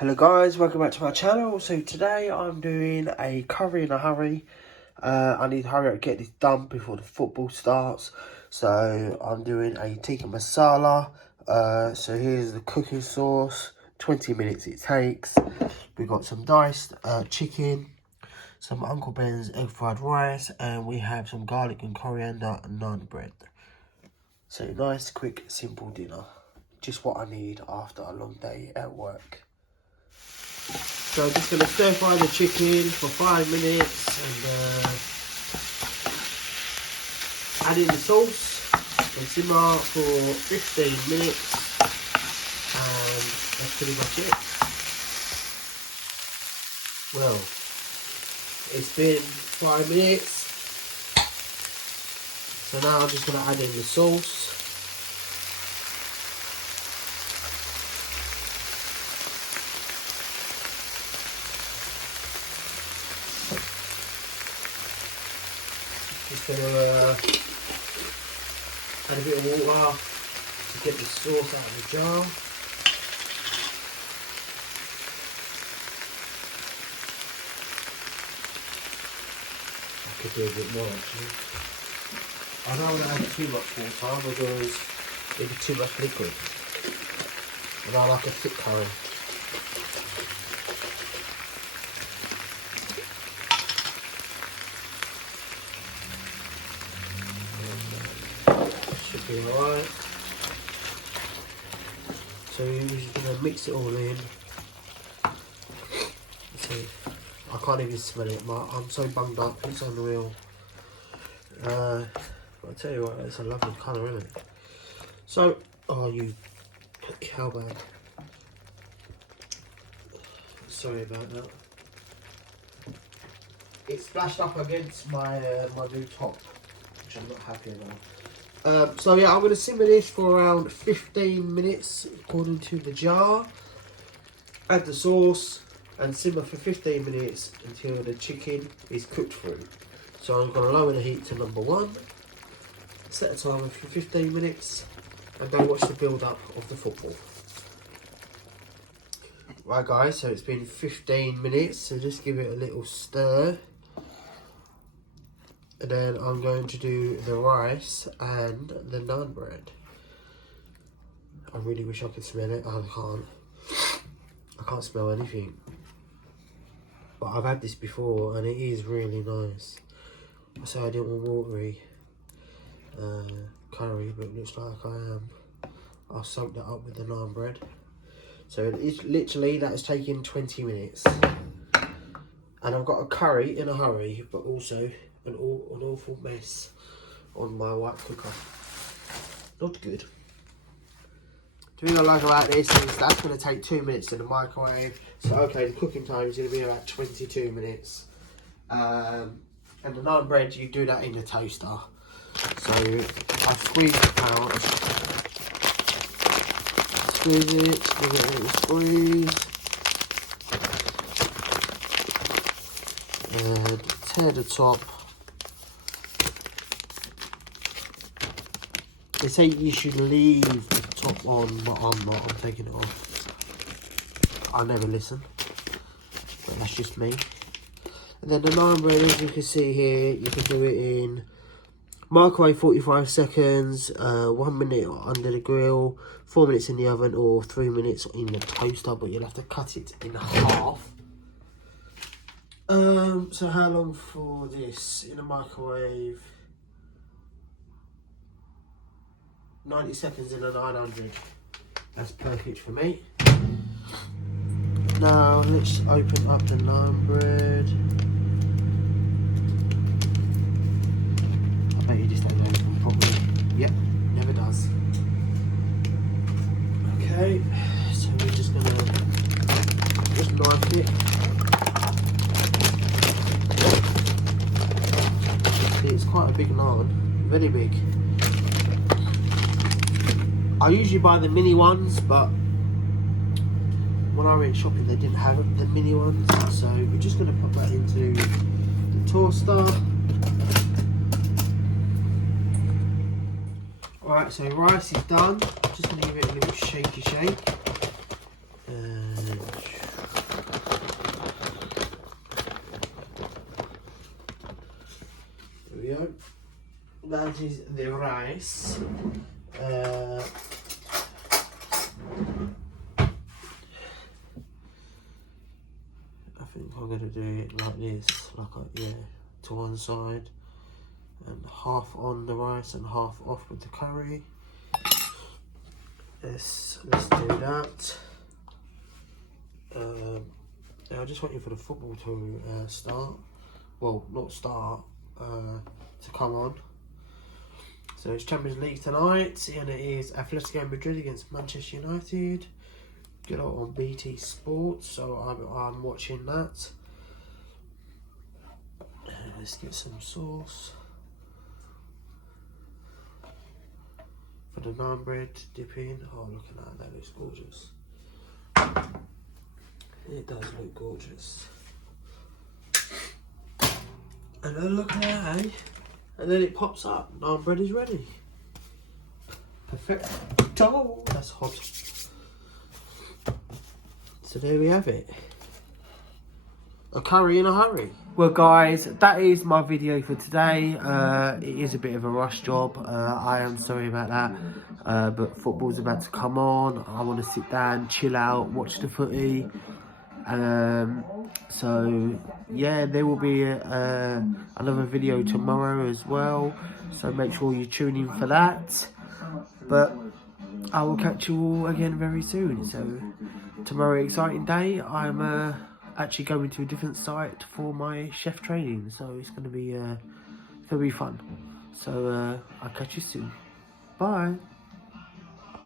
Hello guys, welcome back to my channel. So today I'm doing a curry in a hurry. I need to hurry up and get this done before the football starts. So I'm doing a tikka masala. So here's the cooking sauce. 20 minutes it takes. We've got some diced chicken, some Uncle Ben's egg fried rice, and we have some garlic and coriander and naan bread. So nice, quick, simple dinner. Just what I need after a long day at work. So I'm just going to stir fry the chicken for 5 minutes and add in the sauce and simmer for 15 minutes, and that's pretty much it. Well, it's been 5 minutes, so now I'm just going to add in the sauce. Just going to add a bit of water to get the sauce out of the jar. I could do a bit more actually. I don't want to add too much water because it'll be too much liquid. And I like a thick curry. Should be alright. So we're just going to mix it all in. See, I can't even smell it. I'm so bunged up, it's unreal. I'll tell you what, it's a lovely colour, isn't it? So, oh, you cowbag. Sorry about that. It splashed up against my my new top, which I'm not happy about. So yeah, I'm going to simmer this for around 15 minutes according to the jar. Add the sauce and simmer for 15 minutes until the chicken is cooked through. So I'm going to lower the heat to number 1, set a timer for 15 minutes, and go watch the build up of the football. Right guys, so it's been 15 minutes, so just give it a little stir. And then I'm going to do the rice and the naan bread. I really wish I could smell it. I can't. I can't smell anything. But I've had this before and it is really nice. I say I didn't want watery curry, but it looks like I am. I'll soak that up with the naan bread. So it's literally, that has taken 20 minutes. And I've got a curry in a hurry, but also an awful mess on my white cooker. Not good. The thing I like about this is that's going to take 2 minutes in the microwave. So okay, the cooking time is going to be about 22 minutes. And the naan bread, you do that in the toaster. So I've squeezed it out. Squeeze it, give it a little squeeze. And tear the top. They say you should leave the top on, but I'm not. I'm taking it off. I never listen, but that's just me. And then the naan bread, as you can see here, you can do it in microwave 45 seconds, 1 minute under the grill, 4 minutes in the oven, or 3 minutes in the toaster, but you'll have to cut it in half. So how long for this in the microwave? 90 seconds in a 900. That's perfect for me. Now let's open up the naan bread. I bet you just don't open properly. Yep, never does. Okay, so we're just gonna knife it. See, it's quite a big naan, very big. I usually buy the mini ones, but when I went shopping they didn't have the mini ones, so we're just going to put that into the toaster. Alright, so rice is done. Just going to give it a little shaky shake. And that is the rice. I think I'm gonna do it like this, to one side, and half on the rice and half off with the curry. Let's do that. I'm just waiting for the football to start. Well, not start, to come on. So it's Champions League tonight, and it is Atletico Madrid against Manchester United. Good on BT Sports, so I'm watching that. Let's get some sauce for the naan bread. Dip in. Oh, look at that! That looks gorgeous. It does look gorgeous. And then look at that, eh? And then it pops up. Naan bread is ready. Perfecto. That's hot. So there we have it. A curry in a hurry. Well guys, that is my video for today. It is a bit of a rush job. I am sorry about that. But football's about to come on. I want to sit down, chill out, watch the footy. So yeah, there will be another video tomorrow as well. So make sure you tune in for that. But I will catch you all again very soon. So tomorrow, exciting day. I'm actually going to a different site for my chef training, so it's gonna be fun. So I'll catch you soon. Bye.